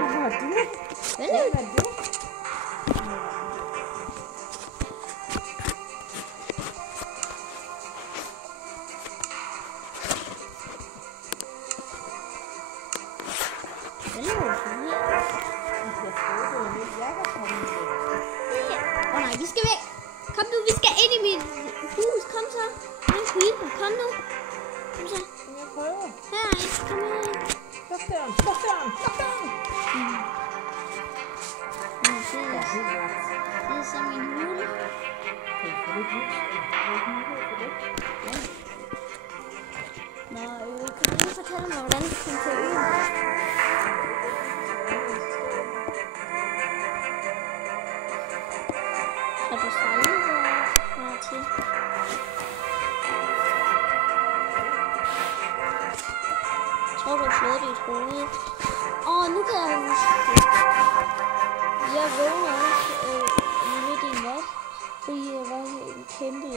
var du. Hvad Det er var du. Hvad laver du her? Jeg troede, det var lidt jeg, der kom med det. Åh nej, vi skal væk. Kom nu, vi skal ind i mit hus. Kom så. Kom nu. Kom så. Jeg prøver. Herind. Kom herind. Luk døren. Luk døren. Luk døren. Det er så min hule. Kan I få lidt lys? Er det mulighed for det? Nå, kan du lige fortælle mig, hvordan du kom til øen? Har du sejlet hertil? Jeg tror, du har slået dit hoved. Nu kan jeg huske det. Jeg vågnede også midt i nat, fordi jeg var en kæmpe...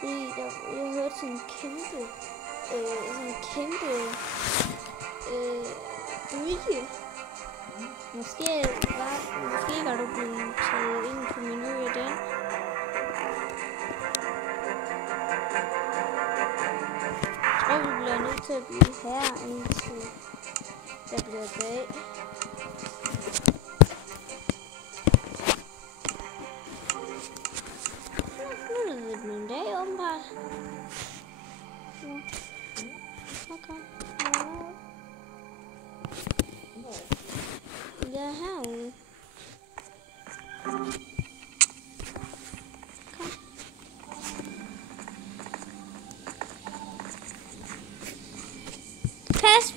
Fordi jeg hørte sådan en kæmpe... bølge. Måske var du blevet taget ind på min ø af den. Jeg tror, vi bliver nødt til at blive her, indtil der bliver dag. Nu er det blevet en dag, åbenbart. Okay. Jeg er herude. Kom. Pas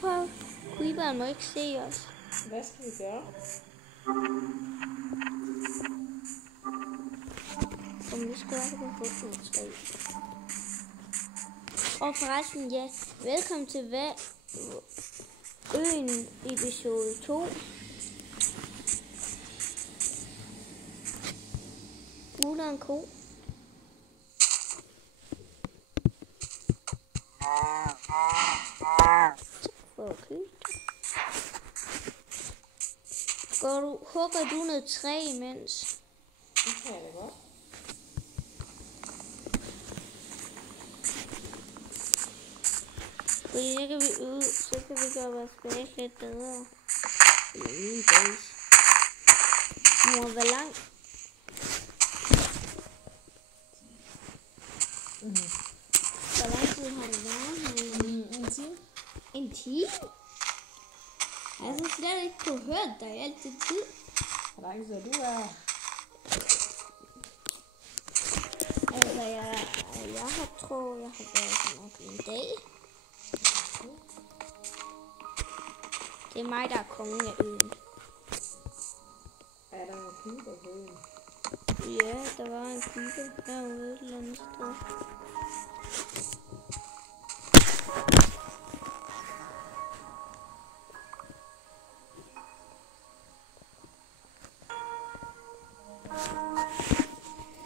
på. Creeperen må ikke se os. Hvad skal vi gøre? Om vi skal være på fodboldtræ. Og forresten, ja, velkommen til øen episode 2. Nu er der en ko. For at kysse. Hugger du noget træ imens? Det kan jeg da godt. Fordi så kan vi gøre vores base lidt bedre. Eller min base. Mor, hvor langt? Hvor lang tid har det været her? En time. En time? Jeg har slet ikke kunne høre dig i alt det tid. Hvor lang tid er du her? Altså, jeg har været sådan nok en dag. Det er mig, der er kongen af øen. Er der en creeper på øen? Ja, der var en creeper herude et eller andet sted.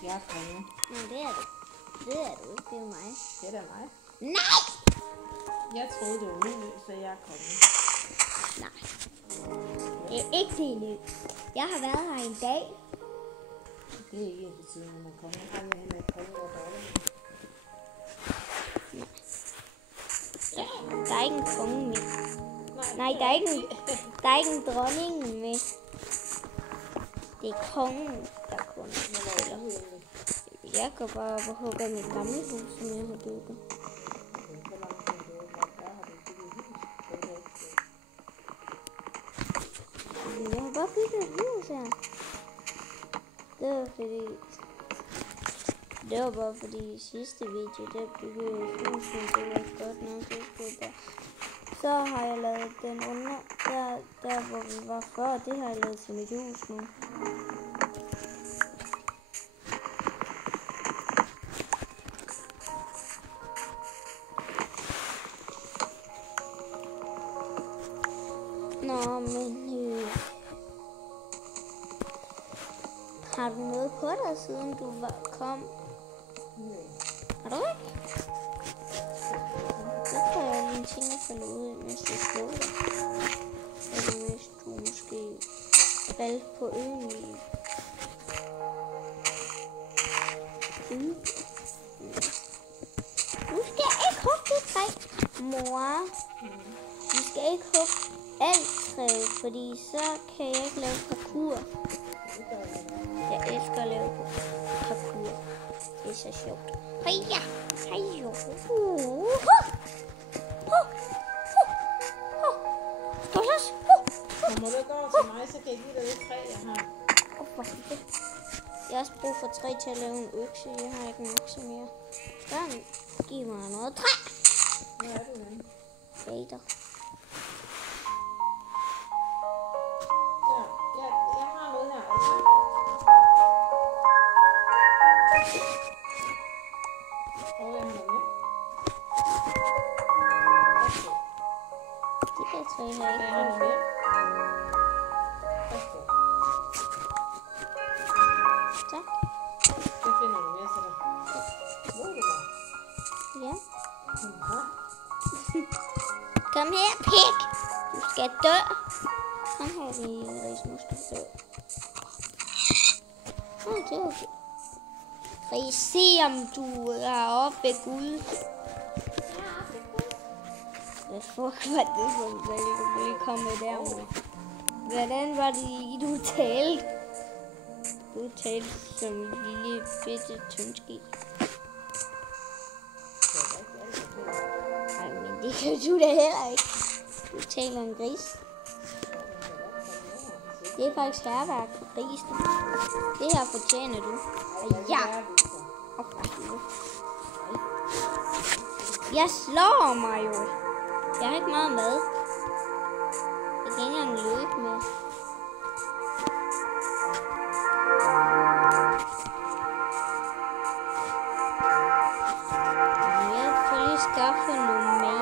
Jeg er kongen. Nej, det er du. Det er du ikke, det er jo mig. Det er da mig. Nej! Jeg troede, det var min ø, så jeg er kongen. Nej. Det er ikke din ø. Jeg har været her en dag. Det er ikke en betydning, at man er kongen. Jeg har heller ikke kongen over dårligt. Der er ikke en konge med. Nej, der er ikke en dronning med. Det er kongen, der kun er. Jeg går bare op og hugger mit gamle hus, som jeg har bygget. Jeg har bare bygget et hus her. Det var bare fordi i sidste video, der byggede jeg et hus, men det var godt nok. Så har jeg lavet den under, der hvor vi var før, det har jeg lavet til mit hus nu. Nå, men har du noget på dig, siden du kom? Har du ikke? Så kan jeg lige ting at falde ud, mens du slår dig. Eller hvis du fald på øen. Nu skal jeg ikke hugge det træ, mor. Vi skal ikke hugge alt træet, fordi så kan jeg ikke lave parkour. Jeg elsker at lave parkour. Det er så sjovt. Heja! Hejo! Må du gå til mig, så kan jeg give dig det træ, jeg har. Jeg har også brug for træ til at lave en økse. Jeg har ikke en økse mere. Sådan, giv mig noget træ. Hvor er du henne? Fader. Ja, jeg har noget her. Altså. Og jeg har noget mere. De her træ har jeg Jeg ikke har brug noget for. mere. Tak. Jeg finder noget mere til dig. Hvor er du der? Ja. Ja. Kom her, pik. Du skal dø. Kom her, lille ris. Nu skal du dø. Det er okay. Ris, se om du er oppe ved Gud. Hvad fuck var det for en valg, du ville komme derovre? Hvordan var det lige, du talte? Du talte som en lille bitte tyndski. Ej, men det kan du da heller ikke. Du taler om gris. Det er faktisk herværk for grisen. Det her fortjener du. Ja! Jeg slår mig jo. Jeg har ikke meget mad. Jeg kan ikke engang løbe med. Jeg får lige skaffe noget mad.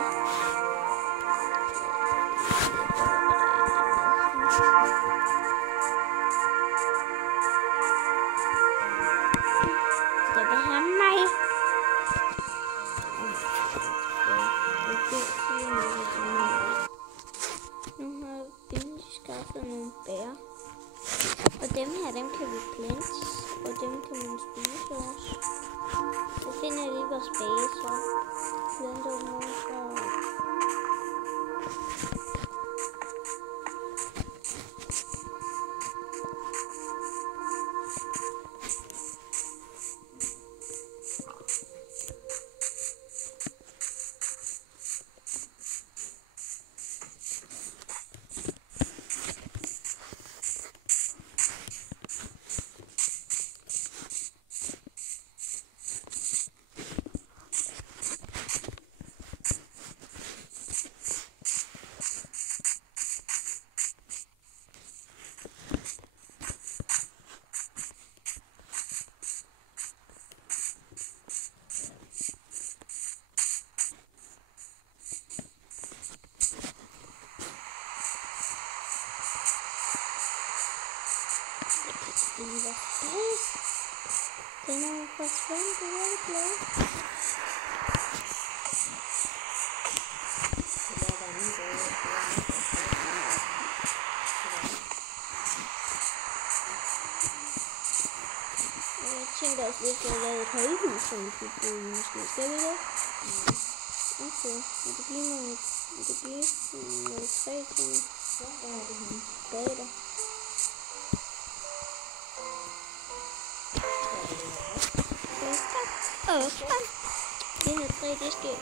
Skal det have mig? Nu har vi skaffet nogle bær. Og dem her, dem kan vi plante. Og dem kan man spise også. Så finder jeg lige vores bage, så planter vi nogle så. In the space. Den er forsvundet ud af blå. Jeg tænkte også lidt, at jeg lavede et højhus, som vi kunne bruge måske. Skal vi det? Okay, vil det give noget træ til mig? Ja, hvor er det henne? Bag dig. Det her træ, det skal...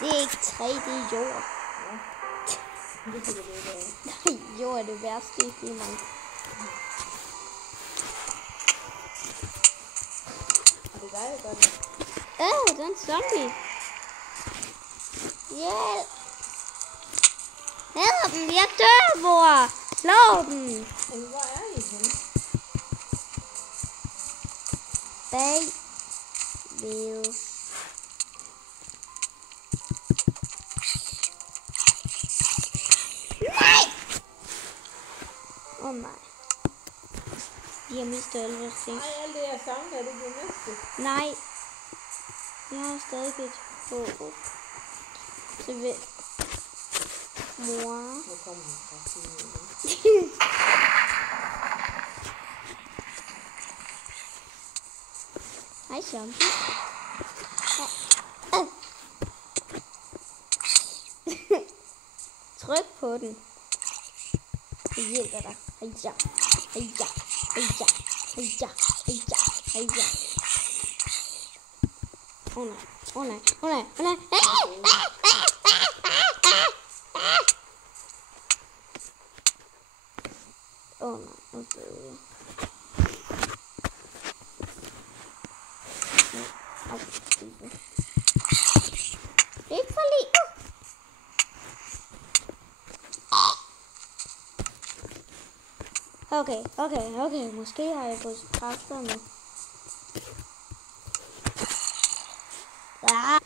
Det er ikke træ, det er jord. Nej, jord er det værste i filmen. Og det er dig, der gør det. Den er en zombie. Hjælp! Hæder dem, jeg dør, mor! Slå dem! Men hvor er I henne? Bag ved. Nej! Åh nej. De har mistet alle vores ting. Nej, alt det jeg savner, det bliver mistet. Nej. Jeg har stadig et håb. Så vil... Mor. Nu kommer hun fra siden. Hej, zombie. Tryk på den. Det hjælper dig. Heja, heja, heja, heja, heja, heja. Åh nej, åh nej, åh nej, åh nej. Åh nej, nu døde jeg. Ikke for lige. Okay. Måske har jeg fået kræfter nu. Ah!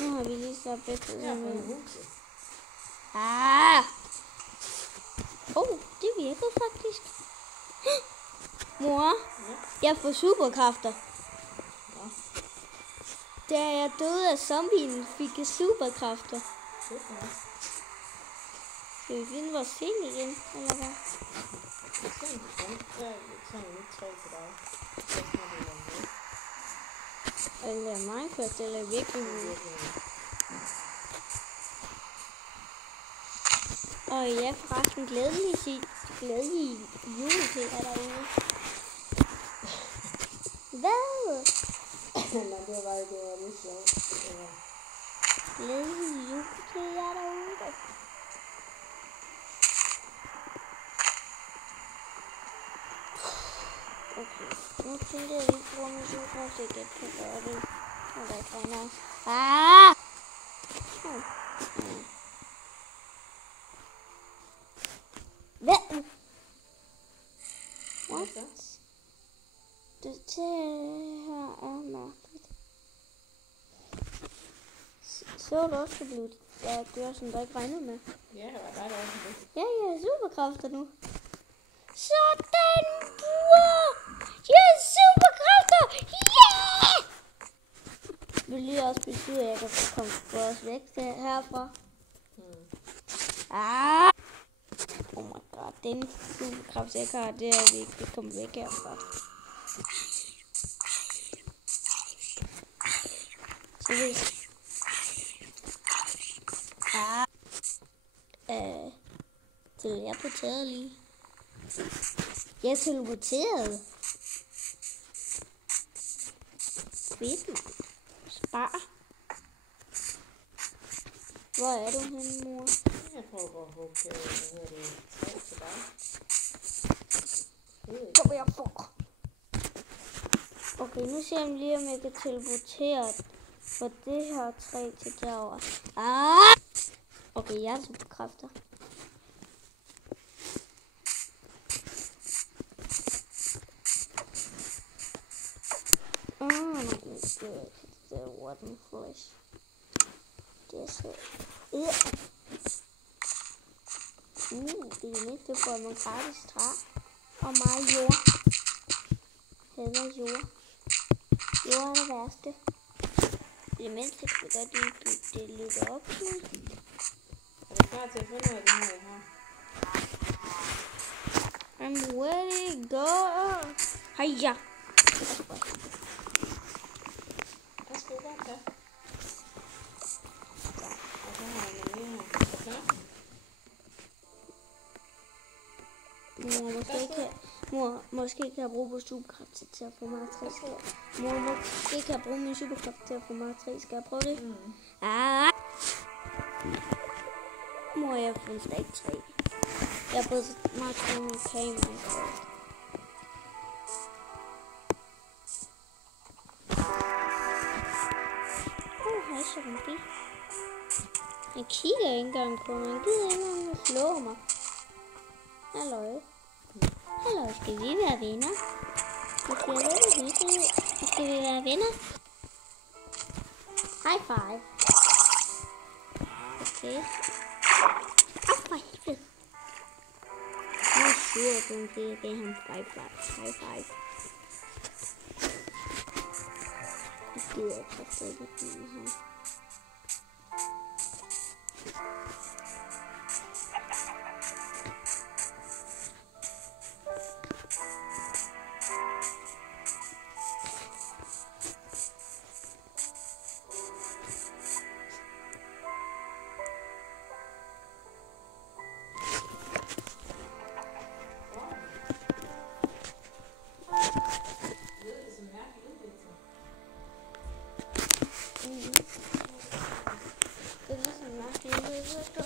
Nu har vi lige så bedre sammen. Ah! Det virkede faktisk. Mor, jeg får superkræfter. Da jeg døde af zombien, fik jeg superkræfter. Skal vi finde vores ting igen, eller hvad? Eller Minecraft, eller virkelig. Og ja, forresten glædelig jul til jer derude. Hvad? Nej, det var lidt sjovt. Glædelig jul til jer derude. Okay, nu tænker jeg lige på min superkraft, så jeg kan gøre det. Og der er ikke noget. Ah! Hvad? What? Det her er mærkeligt. Så du også, det blev dør, som der ikke regnede med? Ja, det var dig, der også det. Ja, jeg har superkræfter nu. Sådan, bror! Jeg har superkræfter! Yeah! Det vil lige også betyde, at jeg kan komme for os væk herfra. Ah! Oh my god, den superkraft, jeg har, det er, at vi ikke kan komme væk herfra. Så hvis... Teleporterede lige. Jeg teleporterede. Fedt, mand. Spar. Hvor er du henne, mor? Jeg prøver at hugge træ til dig. Kom jeg for. Okay, nu ser jeg lige, om jeg kan teleportere for det her træ til derovre. Ah! Okay, jeg har superkræfter. Det er rotten flesh. Det er så... det er lidt, det får man gratis træ. Og meget jord. Hader jord. Jord er det værste. Det mindste kan vi godt det løber op nu. Er du klar til at finde noget af det her, jeg har? I'm ready, go! Heja! Hvad skal du godt have? Og så har jeg noget mere her. Er du klar? Måske kan jeg bruge på superkraft til at få mig 3 skær. Måske kan jeg bruge min superkraft til at få mig 3 skær. Prøv det. Ah! Mor, jeg har fundet stadig 3. Jeg har fået meget kamera. Hej, zombie. Jeg kigger ikke engang på mig. Jeg gider ikke engang at slå mig. Hallo. Hallo, skal vi være venner? Skal vi være venner? High five. Okay. For helvede. Nu er sur, fordi jeg gav ham high five. Jeg gider ikke at få det med ham. Det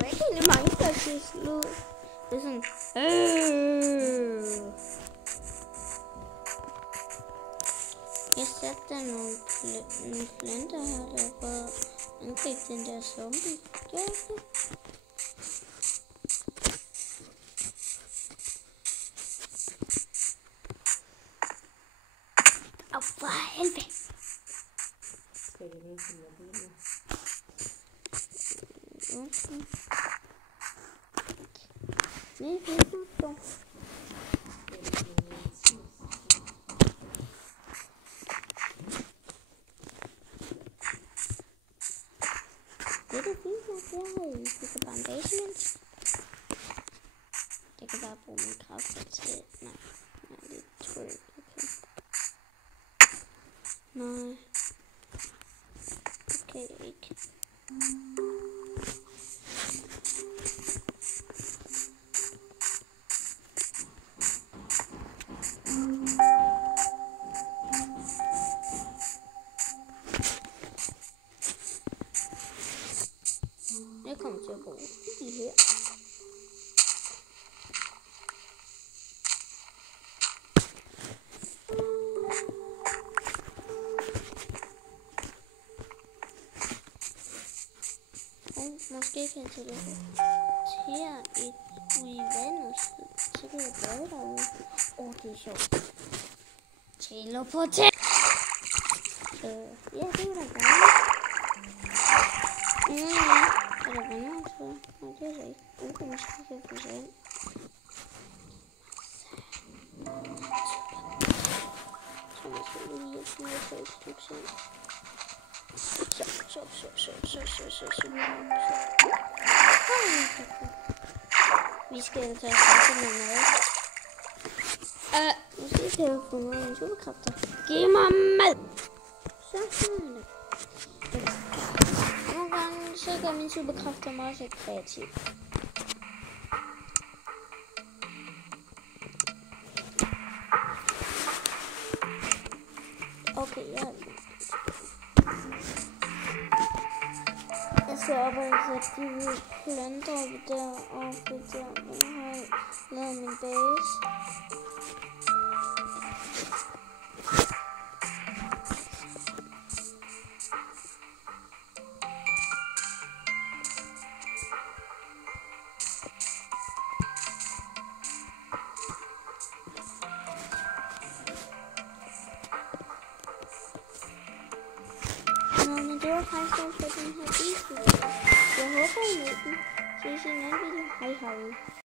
var ikke helt mange, faktisk. Det er sådan... Jeg satte der nogle planter her, der bare angreb den der zombie. Ja, okay. Åh, for helvede. Skal jeg vente til jeg bliver? Okay. Nej, det er ikke noget. Det er fint nok, jeg har i. Det kan bare en basement. Jeg kan bare bruge min kræfter til... Nej, det tror jeg ikke. Okay. Nej. Okay, ikke. Jeg kommer til at gå lige her. Måske kan jeg teleportere et ud i vandet, så kan jeg bade derude. Det er sjovt. Teleportere! Ja, det var da gerne. Er der vandret for? Nej, det er der ikke. Måske kan jeg få sig ind. Så jeg skal lige have 4 stykker ind. Så. Vi skal altså have med mad. Måske kan jeg få nogle superkræfter. Giv mig mad! Så sådan det. Nogle gange så gør mine superkræfter meget så kreativ. Okay, jeg skal op og sætte de planter deroppe der, hvor jeg har lavet min base. Men det var faktisk alt for den her video. Jeg håber, I nød den. Ses i en anden video. Hej hej.